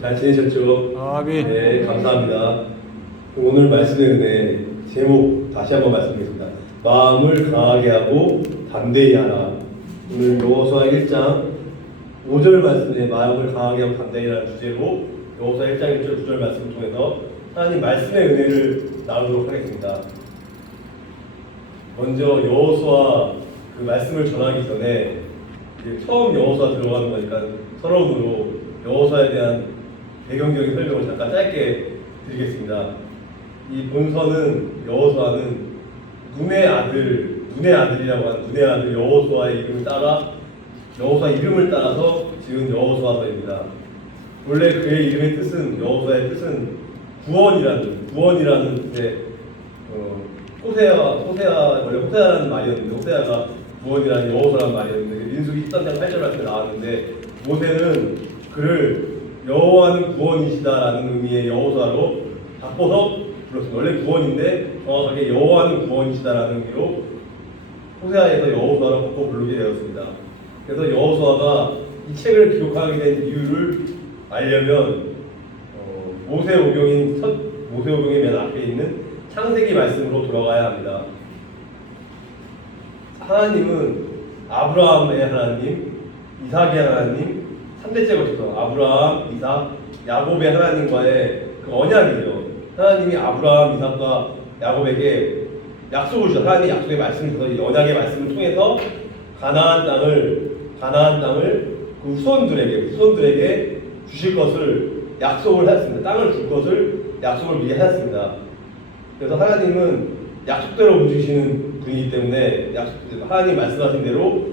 잘 지내셨죠? 아멘. 네, 감사합니다. 오늘 말씀의 은혜 제목 다시 한번 말씀드리겠습니다. 마음을 강하게 하고 담대히 하라. 오늘 여호수아 1장 5절 말씀에 마음을 강하게 하고 담대히 하라는 주제로 여호수아 1장 1절 9절 말씀을 통해서 하나님 말씀의 은혜를 나누도록 하겠습니다. 먼저 여호수아 그 말씀을 전하기 전에 이제 처음 여호수아 들어가는 거니까 서론으로 여호수아에 대한 배경적인 설명을 잠깐 짧게 드리겠습니다. 이 본서는 여호수아는 눈의 아들이라고 하는 눈의 아들 여호수아의 이름을 따라 여호수아 이름을 따라서 지은 여호수아서입니다. 원래 그의 이름의 뜻은 여호수아의 뜻은 구원이라는 이제 원래 호세아라는 말이었는데 호세아가 구원이라는 여호수아라는 말이었는데 민수기 13장 8절 말씀에 나왔는데 모세는 그를 여호와는 구원이시다라는 의미의 여호수아로 바꿔서 불렀습니다. 원래 구원인데 정확하게 여호와는 구원이시다라는 의미로 호세아에서 여호수아로 바꿔 부르게 되었습니다. 그래서 여호수아가 이 책을 기록하게 된 이유를 알려면 모세오경의 맨 앞에 있는 창세기 말씀으로 돌아가야 합니다. 하나님은 아브라함의 하나님, 이삭의 하나님, 3대째 거쳐서 아브라함, 이삭, 야곱의 하나님과의 그 언약이죠. 하나님이 아브라함, 이삭과 야곱에게 약속을 주셔서 하나님의 약속의 말씀을 주셔서 이 언약의 말씀을 통해서 가나안 땅을 그 후손들에게 주실 것을 약속을 하였습니다. 땅을 줄 것을 약속을 미리 하였습니다. 그래서 하나님은 약속대로 움직이시는 분이기 때문에 하나님 말씀하신 대로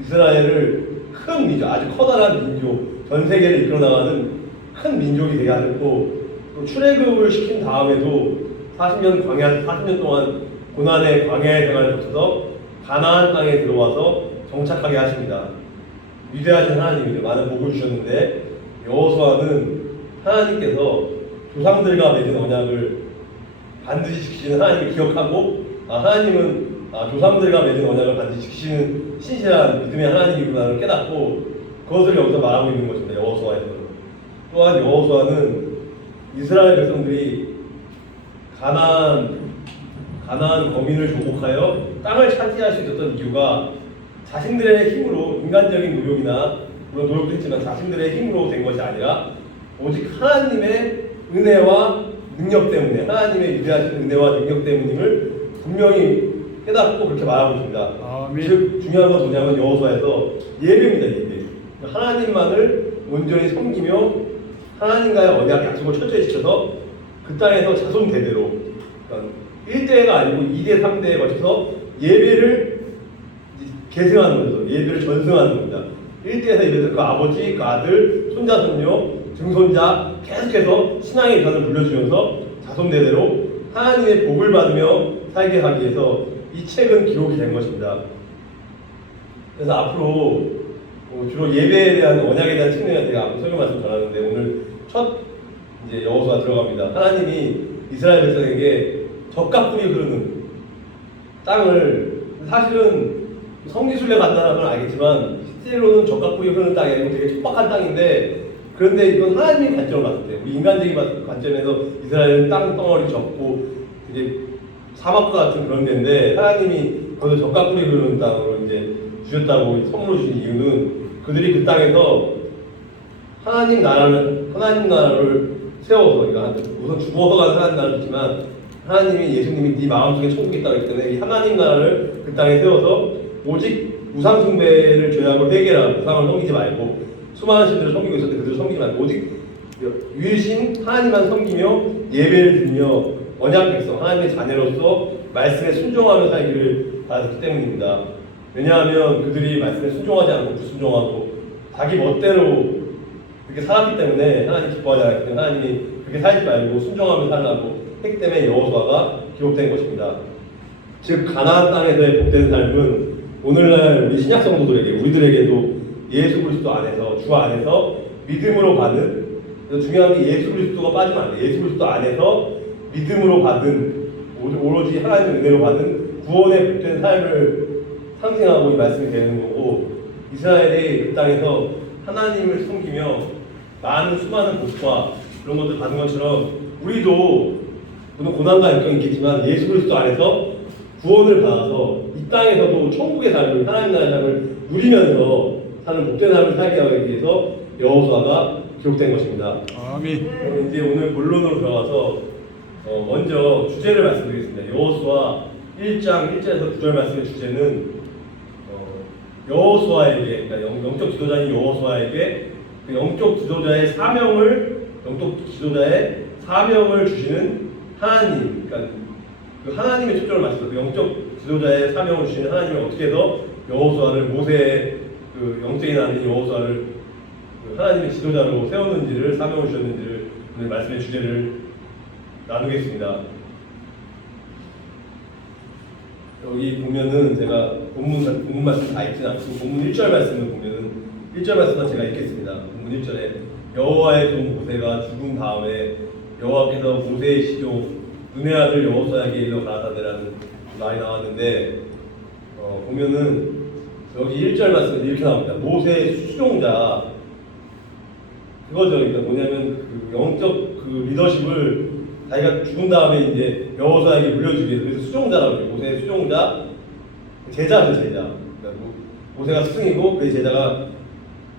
이스라엘을 큰 민족, 아주 커다란 민족, 전 세계를 이끌어 나가는 큰 민족이 되게 하셨고 또 출애굽을 시킨 다음에도 40년 동안 고난의 광야의 생활을 거쳐서 가나안 땅에 들어와서 정착하게 하십니다. 위대하신 하나님이죠. 많은 복을 주셨는데 여호수아는 하나님께서 조상들과 맺은 언약을 반드시 지키시는 하나님을 기억하고 하나님은 조상들과 맺은 언약을 반드시 지키시는 신실한 믿음의 하나님이구나를 깨닫고 그것을 여기서 말하고 있는 것입니다. 여호수아에서는. 또한 여호수아는 이스라엘 백성들이 가나안 거민을 정복하여 땅을 차지할 수 있었던 이유가 자신들의 힘으로 인간적인 노력이나 물론 노력도 했지만 자신들의 힘으로 된 것이 아니라 오직 하나님의 은혜와 능력 때문에 하나님의 위대하신 은혜와 능력 때문임을 분명히 깨닫고 그렇게 말하고 있습니다. 즉 중요한 건 뭐냐면 여호수아에서 예배입니다. 예배. 하나님만을 온전히 섬기며 하나님과의 언약 약속을 철저히 지켜서 그 땅에서 자손 대대로 그러니까 1대가 아니고 2대, 3대에 거쳐서 예배를 계승하는 거죠. 예배를 전승하는 겁니다. 1대에서 예배에서 그 아버지, 그 아들, 손자, 손녀, 증손자 계속해서 신앙의 전을 불려주면서 자손 대대로 하나님의 복을 받으며 살게 하기 위해서 이 책은 기록이 된 것입니다. 그래서 앞으로 주로 예배에 대한 언약에 대한 측면에 제가 앞으로 설명 말씀 전하는데 오늘 첫 이제 여호수아 들어갑니다. 하나님이 이스라엘 백성에게 젖과 꿀이 흐르는 땅을 사실은 성지순례 간다는 건 알겠지만 실제로는 젖과 꿀이 흐르는 땅이 아니고 되게 척박한 땅인데 그런데 이건 하나님의 관점을 봤을 때 우리 인간적인 관점에서 이스라엘은 땅덩어리 젖고 되게 사막과 같은 그런 데인데 하나님이 거기서 젖과 꿀이 흐르는 땅으로 이제 주셨다고 선물로 주신 이유는 그들이 그 땅에서 하나님 나라를 세워서 그러니까 우선 죽어서 가는 하나님 나라를 있지만 하나님이 예수님이 네 마음속에 천국이 있다고 했기 때문에 이 하나님 나라를 그 땅에 세워서 오직 우상 숭배를 죄악으로 해결하고 우상을 섬기지 말고 수많은 신들을 섬기고 있었는데 그들을 섬기지 말고 오직 유일신 하나님만 섬기며 예배를 드리며 언약 백성 하나님의 자녀로서 말씀에 순종하며 살기를 바랐기 때문입니다. 왜냐하면 그들이 말씀에 순종하지 않고 불순종하고 자기 멋대로 그렇게 살았기 때문에 하나님 기뻐하지 않았기 때문에 하나님이 그렇게 살지 말고 순종하며 살라고 했기 때문에 여호수아가 기록된 것입니다. 즉 가나안 땅에서의 복된 삶은 오늘날 우리 신약 성도들에게 우리들에게도 예수 그리스도 안에서 주 안에서 믿음으로 받은 중요한 게 예수 그리스도가 빠지면 안 돼. 예수 그리스도 안에서 믿음으로 받은 오로지 하나님의 은혜로 받은 구원의 복된 삶을 상징하고 이 말씀이 되는 거고 이스라엘이 그 땅에서 하나님을 섬기며 많은 수많은 복과 그런 것들 받은 것처럼 우리도 물론 고난과 역경이 있겠지만 예수 그리스도 안에서 구원을 받아서 이 땅에서도 천국의 삶을 하나님 나라의 삶을 누리면서 사는 복된 삶을 살게 하기 위해서 여호수아가 기록된 것입니다. 아멘. 이제 오늘 본론으로 들어가서 먼저 주제를 말씀드리겠습니다. 여호수아 1장 1절에서 9절 말씀의 주제는 여호수아에게, 그러니까 영적 지도자인 여호수아에게 그 영적 지도자의 사명을 주시는 하나님, 그러니까 그 하나님의 초점을 맞춰서 그 영적 지도자의 사명을 주시는 하나님이 어떻게 해서 여호수아를 모세의 그 영적인 아닌 여호수아를 그 하나님의 지도자로 세웠는지를 사명을 주셨는지를 오늘 말씀의 주제를 나누겠습니다. 여기 보면은 제가 본문 말씀 다 읽진 않고 본문 1절 말씀을 보면은 1절 말씀만 제가 읽겠습니다. 본문 1절에 여호와의 종 모세가 죽은 다음에 여호와께서 모세의 시종 눈의 아들 여호수아에게 일러 가라사대라는 말이 나왔는데 보면은 여기 1절 말씀에 이렇게 나옵니다. 모세의 수종자 그거죠. 그러니까 뭐냐면 그 영적 그 리더십을 자기가 죽은 다음에 이제 여호수아에게 물려주기 위해서 그래서 수종자라고 해요. 모세의 수종자 제자죠 제자. 그러니까 모세가 스승이고 그 제자가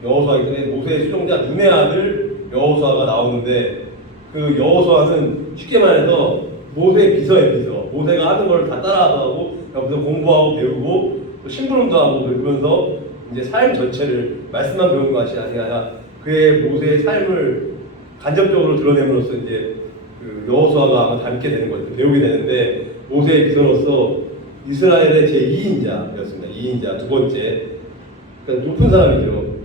여호수아이기 때문에 모세의 수종자 눈의 아들 여호수아가 나오는데 그 여호수아는 쉽게 말해서 모세의 비서예요 비서. 모세가 하는 걸 다 따라서 하고 여기서 공부하고 배우고 또 심부름도 하고 그러면서 이제 삶 전체를 말씀만 배우는 것이 아니라 그의 모세의 삶을 간접적으로 드러냄으로써 이제 그 여호수아가 아마 닮게 되는 거죠. 배우게 되는데 모세의 비서로서 이스라엘의 제2인자였습니다. 2인자 두 번째. 그러니까 높은 사람이죠.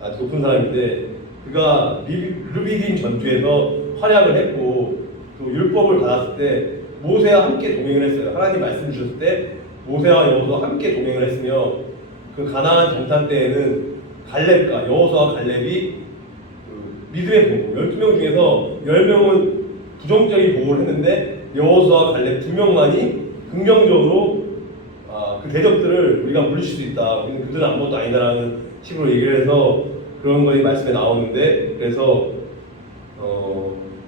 아주 높은 사람인데 그가 르비딤 전투에서 활약을 했고 또 율법을 받았을 때 모세와 함께 동행을 했어요. 하나님 말씀 주셨을 때 모세와 여호수아 함께 동행을 했으며 그 가나안 정탐 때에는 갈렙과 여호수아와 갈렙이 그 믿음의 보고 12명 중에서 10명은 부정적인 보고를 했는데 여호수아와 갈렙 2명만이 긍정적으로 그 대적들을 우리가 물리칠 수 있다. 우리는 그들은 아무것도 아니다라는 식으로 얘기를 해서 그런 것이 말씀에 나오는데 그래서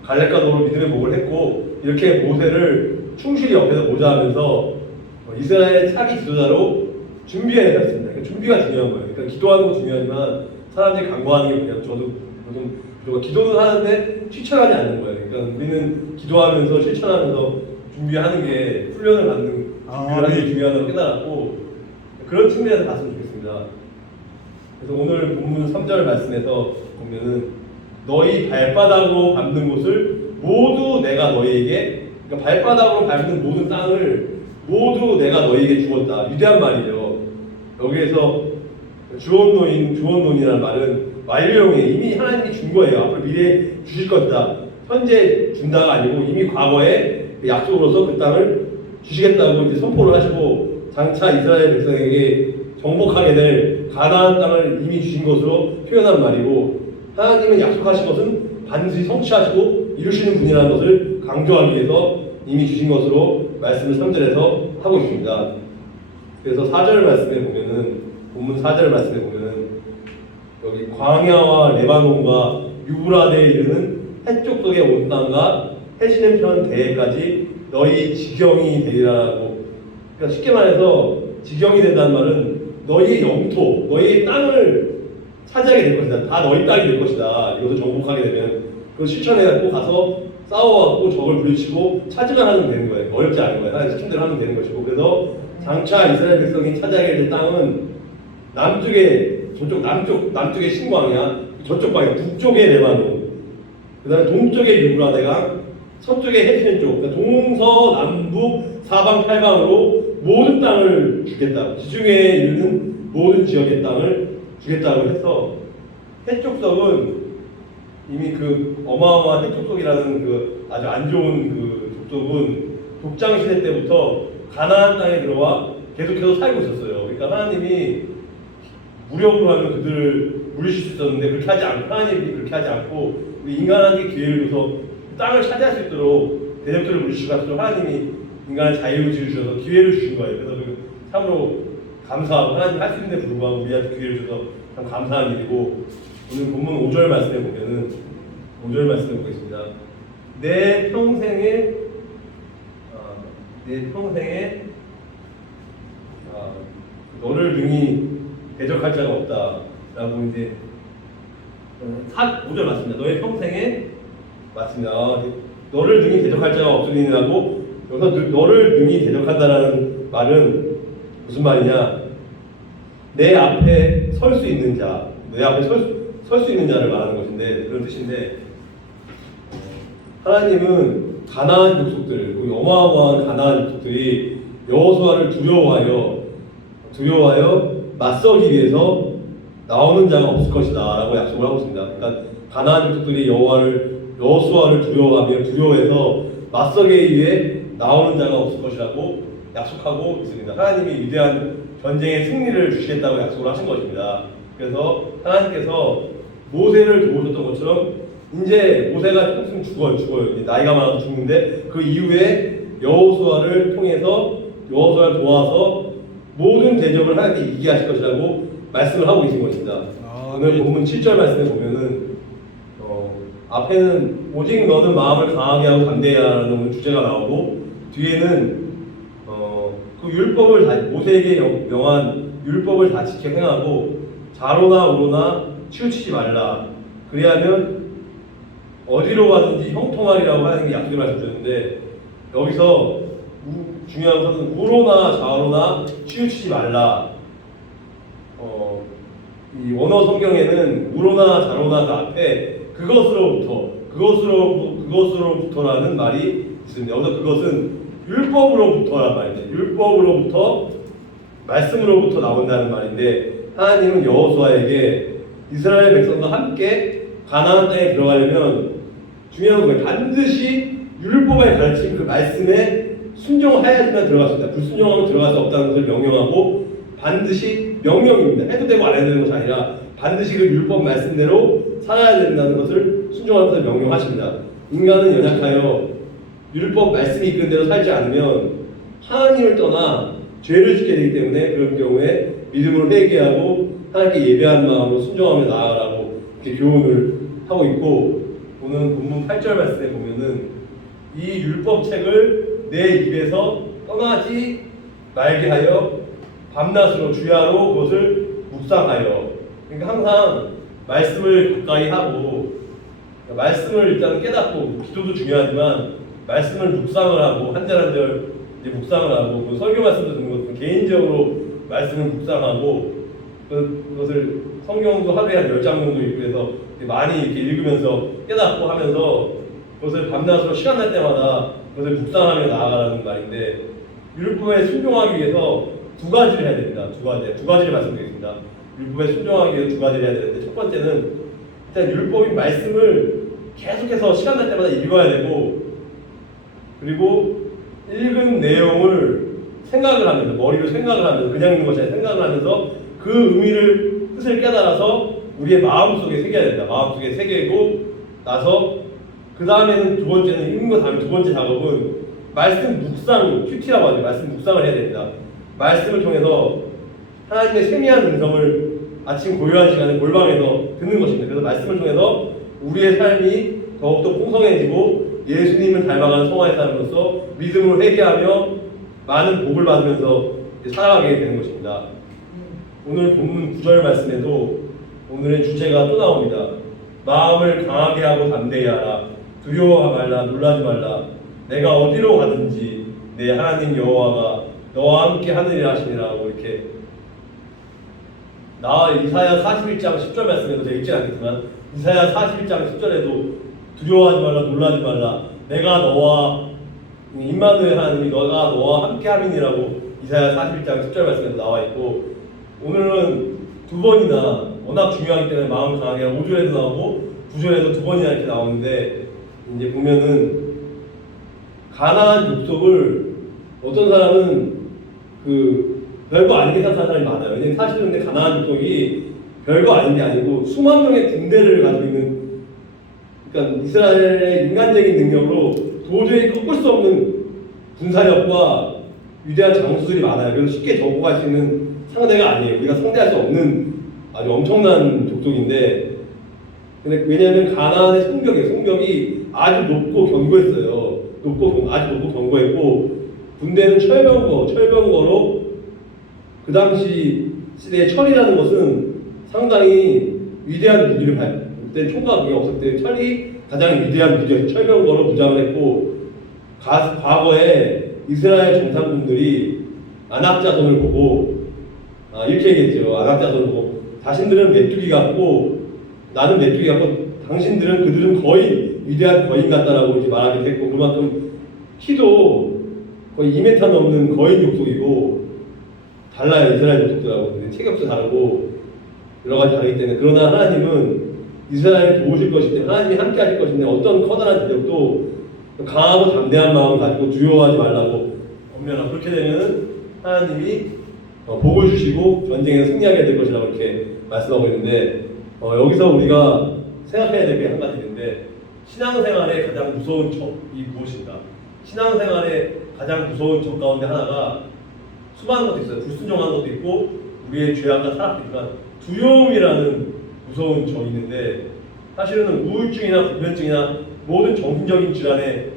갈렙과 도로 믿음의 복을 했고 이렇게 모세를 충실히 옆에서 보좌하면서 이스라엘의 차기 지도자로 준비해 놨습니다. 그러니까 준비가 중요한 거예요. 그러니까 기도하는 거 중요하지만 사람들이 간구하는 게 뭐냐면 저도 기도는 하는데 실천하지 않는 거예요. 그러니까 우리는 기도하면서 실천하면서 준비하는 게 훈련을 받는 준비하는 게 중요하다고 깨달았고 그런 측면에서 봤으면 좋겠습니다. 그래서 오늘 본문 3절 말씀에서 보면은 너희 발바닥으로 밟는 곳을 모두 내가 너희에게 그러니까 발바닥으로 밟는 모든 땅을 모두 내가 너희에게 주었다. 위대한 말이죠. 여기에서 주원론이라는 말은 완료형이에요. 이미 하나님이 준 거예요. 앞으로 미래에 주실 것이다. 현재 준다가 아니고 이미 과거에 약속으로서 그 땅을 주시겠다고 이제 선포를 하시고 장차 이스라엘 백성에게 정복하게 될 가나안 땅을 이미 주신 것으로 표현한 말이고 하나님은 약속하신 것은 반드시 성취하시고 이루시는 분이라는 것을 강조하기 위해서 이미 주신 것으로 말씀을 3절에서 하고 있습니다. 그래서 4절 말씀에 보면은 본문 4절 말씀에 보면은 여기 광야와 레바논과 유브라데에 이르는 해쪽 속의 온 땅과 해지는 편 대해까지 너희 지경이 되리라고. 그러니까 쉽게 말해서 지경이 된다는 말은 너희의 영토, 너희의 땅을 차지하게 될 것이다. 다 너희 땅이 될 것이다. 이것을 정복하게 되면 그걸 실천해갖고 가서 싸워갖고 적을 물리치고 차지만 하면 되는 거예요. 어렵지 않은 거예요. 하나님 시킨대로 하면 되는 것이고 그래서 장차 이스라엘 백성이 차지하게 될 땅은 남쪽의 신광야, 저쪽 방향, 북쪽의 레바논, 그다음에 동쪽의 유브라데강, 서쪽의 해변 쪽, 그러니까 동서남북 사방팔방으로 모든 땅을 주겠다. 지중해에 이르는 모든 지역의 땅을 주겠다고 해서 해족속은 이미 그 어마어마한 해족속이라는 그 아주 안 좋은 그 족속은 독장 시대 때부터 가나안 땅에 들어와 계속해서 살고 있었어요. 그러니까 하나님이 무력으로 하면 그들을 물리칠 수 있었는데 그렇게 하지 않고 하나님이 그렇게 하지 않고 우리 인간한테 기회를 줘서 땅을 차지할 수 있도록 대적들을 물리치고 하도록 하나님이 인간을 자유의지를 주셔서 기회를 주신 거예요. 그래서 참으로 감사하고 하나님 할 수 있는데 불구하고 우리한테 기회를 줘서 참 감사한 일이고 오늘 본문 5절 말씀에 보면은 5절 말씀을 보겠습니다. 내 평생에 너를 능히 대적할 자가 없다라고 이제 5절 맞습니다. 너의 평생에 맞습니다. 너를 능히 대적할 자가 없으리라고 여기서 너를 능히 대적한다라는 말은 무슨 말이냐? 내 앞에 설 수 있는 자, 내 앞에 설 수 있는 자를 말하는 것인데 그런 뜻인데 하나님은 가나안 족속들, 그 어마어마한 가나안 족속들이 여호수아를 두려워하여 맞서기 위해서 나오는 자가 없을 것이다라고 약속을 하고 있습니다. 그러니까 가나안 족속들이 여호수아를 두려워해서 맞서기 위해 나오는 자가 없을 것이라고 약속하고 있습니다. 하나님이 위대한 전쟁의 승리를 주시겠다고 약속을 하신 것입니다. 그래서 하나님께서 모세를 도우셨던 것처럼 이제 모세가 좀 있으면 죽어요. 나이가 많아서 죽는데 그 이후에 여호수아를 여호수아를 도와서 모든 대적을 하나님께 이기게 하실 것이라고 말씀을 하고 계신 것입니다. 오늘 본문 7절 말씀에 보면은 앞에는 오직 너는 마음을 강하게 하고 담대하라는 주제가 나오고 뒤에는 그 모세에게 명한 율법을 다 지켜 행하고 좌로나 우로나 치우치지 말라. 그리하면 어디로 가든지 형통하리라고 하는 게 약속의 말씀드렸는데 여기서 중요한 것은 우로나 좌로나 치우치지 말라. 이 원어 성경에는 우로나 좌로나 그 앞에 그것으로부터라는 말이 있습니다. 여기서 그것은 율법으로부터란 말인데 율법으로부터 말씀으로부터 나온다는 말인데 하나님은 여호수아에게 이스라엘 백성과 함께 가나안 땅에 들어가려면 중요한 건 반드시 율법에 가르친 그 말씀에 순종하여야지만 들어갈 수 있다. 불순종하면 들어갈 수 없다는 것을 명령하고 반드시 명령입니다. 해도 되고 안 해도 되는 것이 아니라 반드시 그 율법 말씀대로 살아야 된다는 것을 순종하는 것을 명령하십니다. 인간은 연약하여 율법 말씀이 이끄는 대로 살지 않으면 하나님을 떠나 죄를 짓게 되기 때문에 그런 경우에 믿음으로 회개하고 하나님께 예배하는 마음으로 순종하며 나아가라고 이렇게 교훈을 하고 있고 오늘 본문 8절 말씀에 보면은 이 율법책을 내 입에서 떠나지 말게 하여 밤낮으로 주야로 그것을 묵상하여 그러니까 항상 말씀을 가까이 하고 말씀을 일단 깨닫고 기도도 중요하지만 말씀을 묵상을 하고 한 절 한 절 묵상을 하고 그 설교 말씀도 듣는 것은 개인적으로 말씀을 묵상하고 그것을 성경도 하루에 한 10장 정도 읽고 해서 많이 이렇게 읽으면서 깨닫고 하면서 그것을 밤낮으로 시간 날 때마다 그것을 묵상하며 나아가라는 말인데 율법에 순종하기 위해서 두 가지를 해야 됩니다. 두 가지를 말씀드리겠습니다. 율법에 순종하기 위해서 두 가지를 해야 되는데 첫 번째는 일단 율법인 말씀을 계속해서 시간 날 때마다 읽어야 되고 그리고 읽은 내용을 생각을 하면서 머리로 생각을 하면서 그냥 읽는 것이 아니라 생각을 하면서 그 의미를 뜻을 깨달아서 우리의 마음속에 새겨야 된다. 마음속에 새기고 나서 그 다음에는 두 번째는 읽는 것 다음에 두 번째 작업은 말씀 묵상, 큐티라고 하죠. 말씀 묵상을 해야 됩니다. 말씀을 통해서 하나님의 세미한 음성을 아침 고요한 시간에 골방에서 듣는 것입니다. 그래서 말씀을 통해서 우리의 삶이 더욱더 풍성해지고 예수님을 닮아가는 성화의 삶으로서 믿음으로 회개하며 많은 복을 받으면서 살아가게 되는 것입니다. 오늘 본문 9절 말씀에도 오늘의 주제가 또 나옵니다. 마음을 강하게 하고 담대히 하라. 두려워하지 말라. 놀라지 말라. 내가 어디로 가든지 내 하나님 여호와가 너와 함께 하느니라 하시니라고 이렇게 이사야 41장 10절 말씀에도 제가 읽지 않겠지만 이사야 41장 10절에도 두려워하지 말라. 놀라지 말라. 내가 너와 임마누엘 하나님이 너와 함께 함이니라고 이사야 41장 10절 말씀에도 나와 있고 오늘은 두 번이나 워낙 중요하기 때문에 마음 강하게 5절에도 나오고 9절에도 두 번이나 이렇게 나오는데 이제 보면은 가나안 족속을 어떤 사람은 별거 아니게 산 사람이 많아요. 왜냐면 사실은 근데 가나안 족속이 별거 아닌 게 아니고 수만 명의 군대를 가지고 있는 그러니까 이스라엘의 인간적인 능력으로 도저히 꺾을 수 없는 군사력과 위대한 장수들이 많아요. 그래서 쉽게 정복할 수 있는 상대가 아니에요. 우리가 상대할 수 없는 아주 엄청난 족속인데 근데 왜냐하면 가나안의 성벽이 아주 높고 견고했어요. 아주 높고 견고했고 군대는 철병거로 그 당시 시대의 철이라는 것은 상당히 위대한 무기를 그때 총과 그게 없을 때 철이 가장 위대한 무기였어요. 철병거로 무장을 했고 과거에 이스라엘 정탐꾼들이 안악자손을 보고 이렇게 얘기했죠. 안악자손을 보고 자신들은 메뚜기 같고 나는 메뚜기 같고 그들은 거의 위대한 거인 같다라고 이렇게 말하기도 했고 그만큼 키도 거의 2m 넘는 거인 족속이고 달라요. 이스라엘 족속들하고 체격도 다르고 여러 가지 다르기 때문에 그러나 하나님은 이스라엘을 도우실 것이기 때문에 하나님이 함께 하실 것인데 어떤 커다란 대적도 강하고 담대한 마음을 가지고 두려워하지 말라고 엄면하 그렇게 되면 하나님이 복을 주시고 전쟁에서 승리하게 될 것이라고 이렇게 말씀하고 있는데 여기서 우리가 생각해야 될 게 한 가지 있는데 신앙생활의 가장 무서운 적이 무엇인가? 신앙생활의 가장 무서운 적 가운데 하나가 수많은 것도 있어요. 불순종한 것도 있고 우리의 죄악과 타락도 있지만 두려움이라는 무서운 적이 있는데 사실은 우울증이나 불면증이나 모든 정신적인 질환의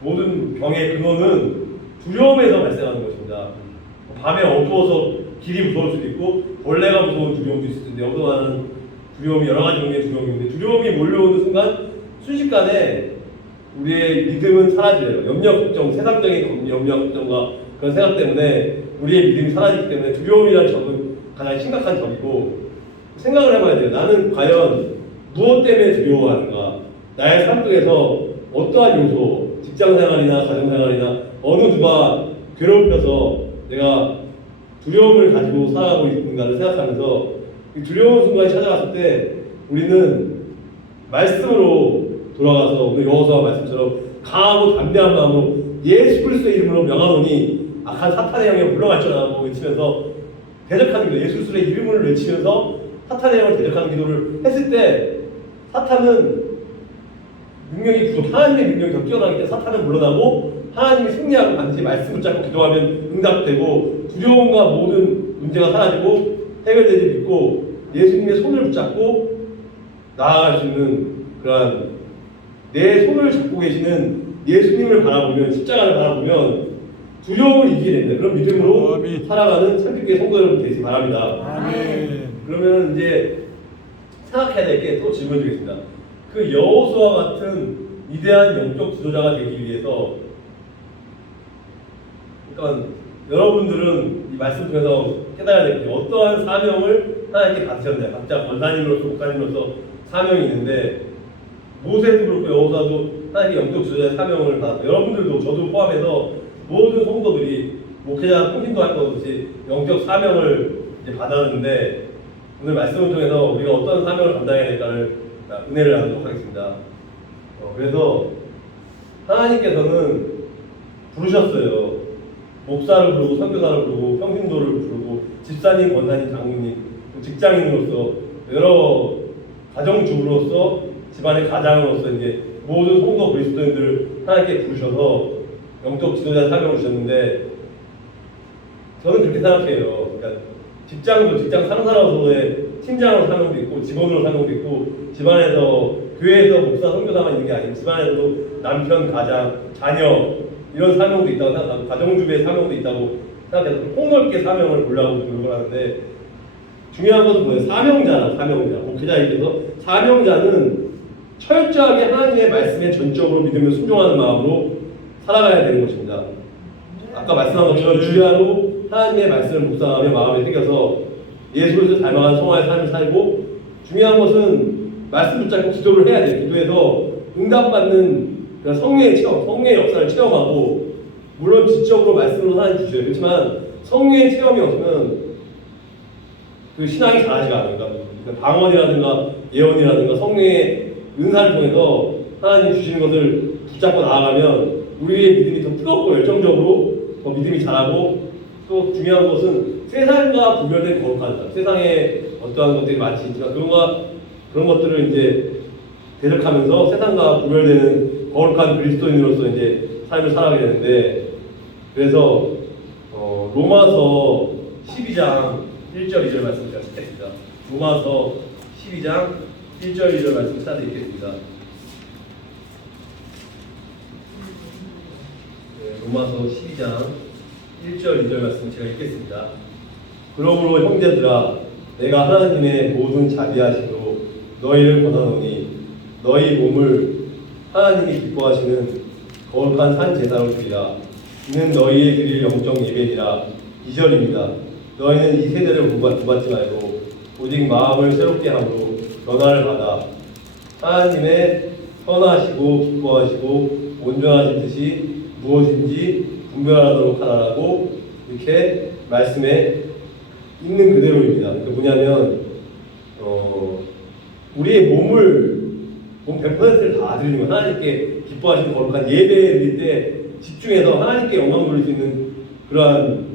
모든 병의 근원은 두려움에서 발생하는 것입니다. 밤에 어두워서 길이 무서울 수도 있고 벌레가 무서운 두려움도 있을 텐데 여기서 말하는 두려움이 여러 가지 종류의 두려움이 있는데 두려움이 몰려오는 순간 순식간에 우리의 믿음은 사라져요. 염려, 걱정, 세상적인 염려, 걱정과 그런 생각 때문에 우리의 믿음이 사라지기 때문에 두려움이라는 적은 가장 심각한 적이고 생각을 해봐야 돼요. 나는 과연 무엇 때문에 두려워하는가? 나의 삶 속에서 어떠한 요소, 직장생활이나 가정생활이나 어느 누가 괴롭혀서 내가 두려움을 가지고 살아가고 있는가를 생각하면서 이 두려운 순간이 찾아왔을 때 우리는 말씀으로 돌아가서 오늘 여호수아 말씀처럼 강하고 담대한 마음으로 예수 그리스도의 이름으로 명하노니 악한 사탄의 영에 물러갈지어다 외치면서 대적하는 기도, 예수 그리스도의 이름을 외치면서 사탄의 영을 대적하는 기도를 했을 때 사탄은 능력이 부족, 하나님의 능력이 더 뛰어나기 때문에 사탄은 물러나고 하나님이 승리하고 반드시 말씀 붙잡고 기도하면 응답되고 두려움과 모든 문제가 사라지고 해결되지 믿고 예수님의 손을 붙잡고 나아갈 수 있는 그러한 내 손을 잡고 계시는 예수님을 바라보면 십자가를 바라보면 두려움을 이기게 됩니다. 그런 믿음으로 아멘. 살아가는 참빛교회 성도 여러분 되시기 바랍니다. 아멘. 그러면 이제 생각해야 될 게 또 질문 드리겠습니다. 그 여호수아 같은 위대한 영적 지도자가 되기 위해서 그러니까 여러분들은 이 말씀 통해서 깨달아야 될 게 어떠한 사명을 하나님께 받으셨나요? 각자 권사님으로서 목사님으로서 사명이 있는데 모세도 그렇고 여호수아도 하나님의 영적 지도자의 사명을 받았고 여러분들도 저도 포함해서 모든 성도들이 목회자 통신도 할 것 없이 영적 사명을 이제 받았는데 오늘 말씀을 통해서 우리가 어떤 사명을 감당해야 될까를 은혜를 나누도록 하겠습니다. 그래서 하나님께서는 부르셨어요. 목사를 부르고 선교사를 부르고 평신도를 부르고 집사님, 권사님, 장로님, 직장인으로서 여러 가정주부로서 집안의 가장으로서 이제 모든 성도 그리스도인들을 하나님께 부르셔서 영적 지도자 사명을 주셨는데 저는 그렇게 생각해요. 그러니까 직장 상사로서의 팀장으로 사명도 있고 직원으로 사명도 있고 집안에서 교회에서 목사 선교사만 있는 게 아니고 집안에서도 남편, 가장, 자녀 이런 사명도 있다고 생각하고 가정주부의 사명도 있다고 생각해서 폭넓게 사명을 보려고 노력을 하는데 중요한 것은 뭐예요? 사명자. 목회자에게서 사명자는 철저하게 하나님의 말씀에 전적으로 믿으며 순종하는 마음으로 살아가야 되는 것입니다. 아까 말씀한 것처럼 주야로 하나님의 말씀을 묵상하며 마음에 새겨서 예수를 닮아가는 성화의 삶을 살고 중요한 것은 말씀 붙잡고 기도를 해야 돼요. 기도해서 응답받는 성령의 체험, 성령의 역사를 체험하고 물론 지적으로 말씀으로 하나님 주셔요. 그렇지만 성령의 체험이 없으면 그 신앙이 자라지가 않아요. 그러니까 방언이라든가 예언이라든가 성령의 은사를 통해서 하나님 주시는 것을 붙잡고 나아가면 우리의 믿음이 더 뜨겁고 열정적으로 더 믿음이 자라고 또 중요한 것은 세상과 구별된 거룩한 삶. 세상에 어떠한 것들이 많지 있지만 그런 것들을 이제 대적하면서 세상과 구별되는 거룩한 그리스도인으로서 이제 삶을 살아가게 되는데 그래서 로마서 12장 1절 2절 말씀 제가 찾겠습니다. 로마서 12장 1절 2절 말씀 스타트 읽겠습니다. 로마서 12장 1절 2절 말씀 제가 읽겠습니다. 그러므로 형제들아 내가 하나님의 모든 자비하심으로 너희를 권하노니 너희 몸을 하나님이 기뻐하시는 거룩한 산 제사로 드리라. 이는 너희의 드릴 영적 예배니라. 2절입니다. 너희는 이 세대를 본받지 말고 오직 마음을 새롭게 함으로 변화를 받아 하나님의 선하시고 기뻐하시고 온전하신 뜻이 무엇인지 분별하도록 하라고 이렇게 말씀에 있는 그대로입니다. 그 뭐냐면 우리의 몸 100%를 다 드리는 거, 하나님께 기뻐하시는 거룩한 예배 드릴 때 집중해서 하나님께 영광 돌릴 수 있는 그러한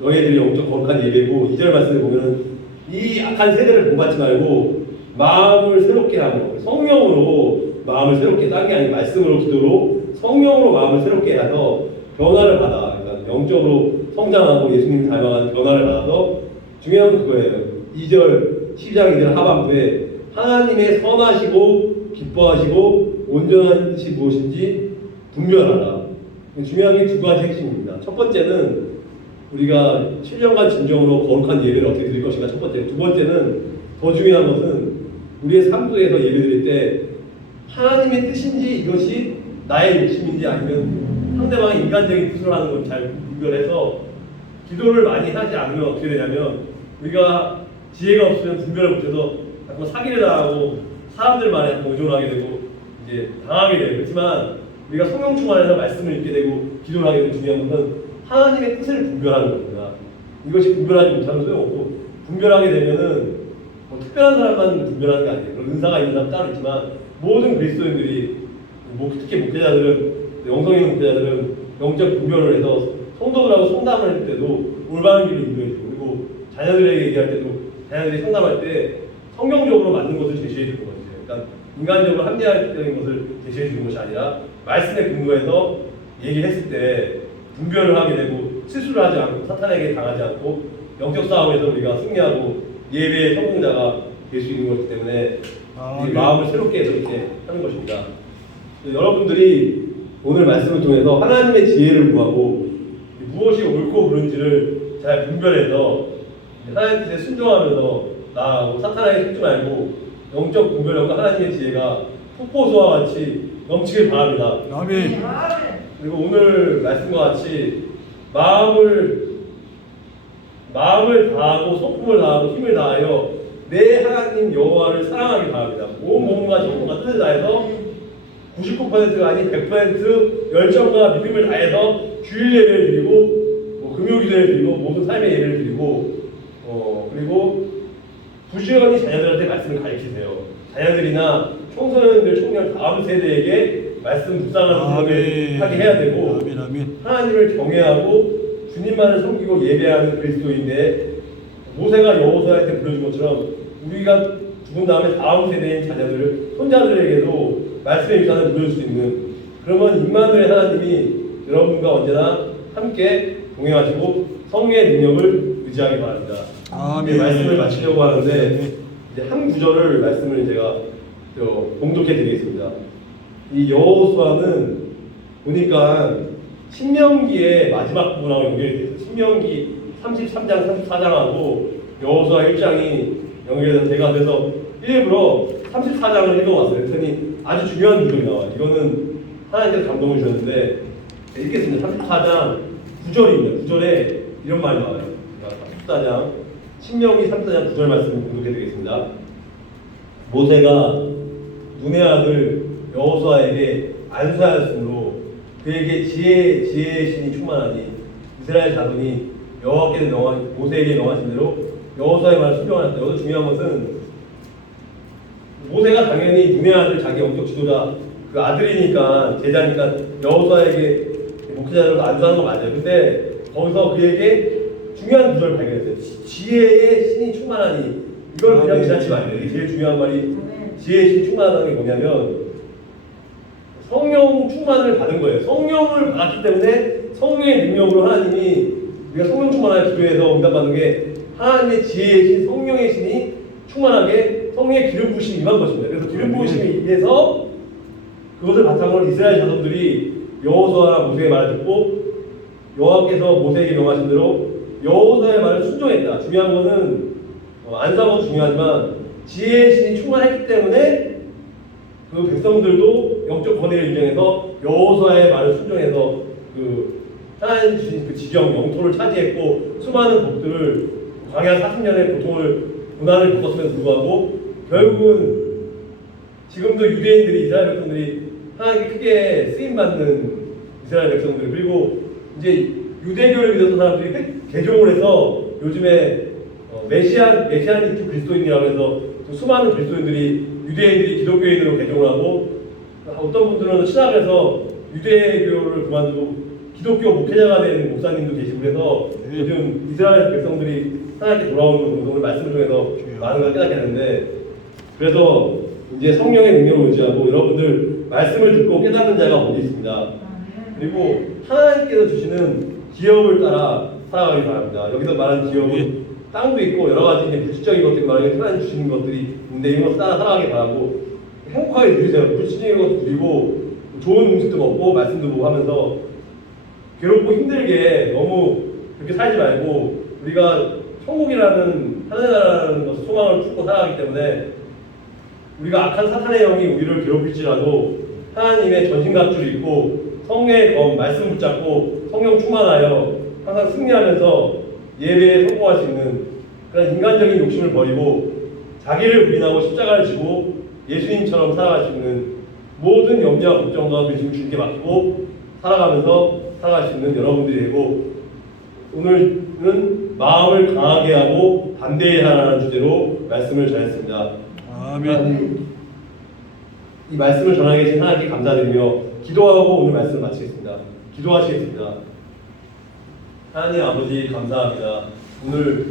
너희들이 영적 거룩한 예배고, 2절 말씀에 보면 이 악한 세대를 본받지 말고 마음을 새롭게 하고 성령으로 마음을 새롭게, 딴 게 아니고 말씀으로 기도로 성령으로 마음을 새롭게 해서 변화를 받아, 그러니까 영적으로 성장하고 예수님 닮아가는 변화를 받아서, 중요한 건 그거예요. 2절 12장 2절 하반부에 하나님의 선하시고 기뻐하시고 온전한 뜻이 무엇인지 분별하라. 중요한 게 두 가지 핵심입니다. 첫 번째는 우리가 7년간 진정으로 거룩한 예배를 어떻게 드릴 것인가, 첫 번째. 두 번째는 더 중요한 것은 우리의 삶 속에서 예배 드릴 때 하나님의 뜻인지 이것이 나의 욕심인지 아니면 상대방의 인간적인 뜻으로 하는 걸 잘 분별해서, 기도를 많이 하지 않으면 어떻게 되냐면 우리가 지혜가 없으면 분별을 못해서 자꾸 사기를 당하고 사람들 말에 의존하게 되고 이제 당하게 돼요. 그렇지만 우리가 성령 충만해서 말씀을 읽게 되고 기도를 하게 되는 중요한 것은 하나님의 뜻을 분별하는 겁니다. 이것이 분별하지 못하면 소용없고, 분별하게 되면은 뭐 특별한 사람만 분별하는 게 아니에요. 은사가 있는 사람 따로 있지만 모든 그리스도인들이, 특히 목회자들은, 영성인 목회자들은 영적 분별을 해서 성도들하고 상담을 할 때도 올바른 길로 인도해주고, 그리고 자녀들에게 얘기할 때도 자녀들이 상담할 때 성경적으로 맞는 것을 제시해 주는 거죠. 그러니까 인간적으로 합리화되는 것을 제시해 주는 것이 아니라 말씀에 근거해서 얘기했을 때 분별을 하게 되고 실수를 하지 않고 사탄에게 당하지 않고 영적 싸움에서 우리가 승리하고 예배의 성공자가 될 수 있는 것이기 때문에 마음을 새롭게 해서 이렇게 하는 것입니다. 여러분들이 오늘 말씀을 통해서 하나님의 지혜를 구하고 무엇이 옳고 그른지를 잘 분별해서 하나님 뜻에 순종하면서 나아가고 사탄에게 속지 말고 영적 분별력과 하나님의 지혜가 폭포수와 같이 넘치길 바랍니다. 아멘. 그리고 오늘 말씀과 같이 마음을 다하고 소품을 다하고 힘을 다하여 내 하나님 여호와를 사랑하기 바랍니다. 온 몸과 정성과 뜻을 다해서 99%가 아닌 100% 열정과 믿음을 다해서 주일 예배를 드리고 금요 기도를 드리고 모든 삶의 예배를 드리고 그리고 부지런히 자녀들한테 말씀을 가르치세요. 자녀들이나 청소년들, 청년 다음 세대에게 말씀 묵상하는 것을 하게 해야 되고, 하나님을 경외하고 주님만을 섬기고 예배하는 그리스도인데, 모세가 여호수아한테 불러준 것처럼 우리가 죽은 다음에 다음 세대인 자녀들, 손자들에게도 말씀의 유산을 물려줄 수 있는, 그러면 임마누엘 하나님이 여러분과 언제나 함께 동행하시고 성령의 능력을 의지하기 바랍니다. 말씀을 마치려고 하는데 이제 한 구절을 말씀을 제가 봉독해 드리겠습니다. 이 여호수아는 보니까 신명기의 마지막 부분하고 연결이 되어 있어요. 신명기 33장, 34장하고 여호수아 1장이 연결돼서 제가 그래서 일부러 34장을 읽어왔어요. 그랬더니 아주 중요한 부분이 나와요. 이거는 하나님께서 감동을 주셨는데 읽겠습니다. 34장 9절입니다. 9절에 이런 말이 나와요. 34장 신명기 34장 9절 말씀을 공독해 드리겠습니다. 모세가 눈의 아들 여호수아에게 안수하였으므로 그에게 지혜의 신이 충만하니 이스라엘 자손이 여호와께서 모세에게 명하신 대로 여호수아의 말을 순종하였다. 여기서 중요한 것은 모세가 당연히 눈의 아들, 자기 영적 지도자 그 아들이니까 제자니까 여호수아에게 목회자로 안수하는 거 맞아요. 근데 거기서 그에게 중요한 구절을 발견했어요. 지혜의 신이 충만하니, 이걸 그냥 지나치면 안 돼요. 이게 제일 중요한 말이 지혜의 신이 충만하다는 게 뭐냐면 성령 충만을 받은 거예요. 성령을 받았기 때문에 성령의 능력으로 하나님이, 우리가 성령 충만하게 기도해서 응답받는 게 하나님의 지혜의 신, 성령의 신이 충만하게 성령의 기름 부으심이 임한 것입니다. 그래서 기름 부으심이 임해서 그것을 바탕으로 이스라엘 자손들이 여호수아나 모세의 말을 듣고 여호와께서 모세에게 명하신 대로 여호수아의 말을 순종했다. 중요한 것은 안사모도 중요하지만 지혜의 신이 충만했기 때문에 그 백성들도 영적 권위를 인정해서 여호수아의 말을 순종해서 그 하나님 주신 그 지경 영토를 차지했고 수많은 복들을 광야 40년의 고통을 고난을 겪었음에도 불구하고 결국은 지금도 유대인들이 이스라엘 백성들이 하나님께 크게 쓰임 받는 이스라엘 백성들 그리고 이제 유대교를 믿었던 사람들이 개종을 해서 요즘에 메시안이 그리스도인이라고 해서 수많은 그리스도인들이 유대인들이 기독교인으로 개종을 하고 어떤 분들은 신학에서 유대교를 그만두고 기독교 목회자가 된 목사님도 계시고 그래서 요즘 이스라엘 백성들이 하나님께 돌아오는 공동을 말씀을 통해서 많은 걸 깨닫게 되는데 그래서 이제 성령의 능력을 의지하고 여러분들 말씀을 듣고 깨닫는 자가 어디 있습니다. 그리고 하나님께서 주시는 기업을 따라 살아가기 바랍니다. 여기서 말하는 기업은 땅도 있고 여러 가지 이제 물질적인 것들이 말하는 하나님 주시는 것들이 있는데 이런 것을 따라 살아가기 바라고 행복하게 누리세요. 물질적인 것도 누리고 좋은 음식도 먹고 말씀도 보고 하면서 괴롭고 힘들게 너무 그렇게 살지 말고 우리가 천국이라는 하늘나라라는 것을 소망을 품고 살아가기 때문에 우리가 악한 사탄의 영이 우리를 괴롭힐지라도 하나님의 전신갑주를 입고 성령의 검, 말씀 붙잡고 성령 충만하여 항상 승리하면서 예배에 성공할 수 있는 그런 인간적인 욕심을 버리고 자기를 부인하고 십자가를 지고 예수님처럼 살아갈 수 있는 모든 염려와 걱정과 근심을 주님께 맡기고 살아가면서 살아갈 수 있는 여러분들이 되고 오늘은 마음을 강하게 하고 담대히 하라는 주제로 말씀을 전했습니다. 아멘. 이 말씀을 전하게 계신 하나님께 감사드리며 기도하고 오늘 말씀을 마치겠습니다. 기도하시겠습니다. 하나님 아버지 감사합니다. 오늘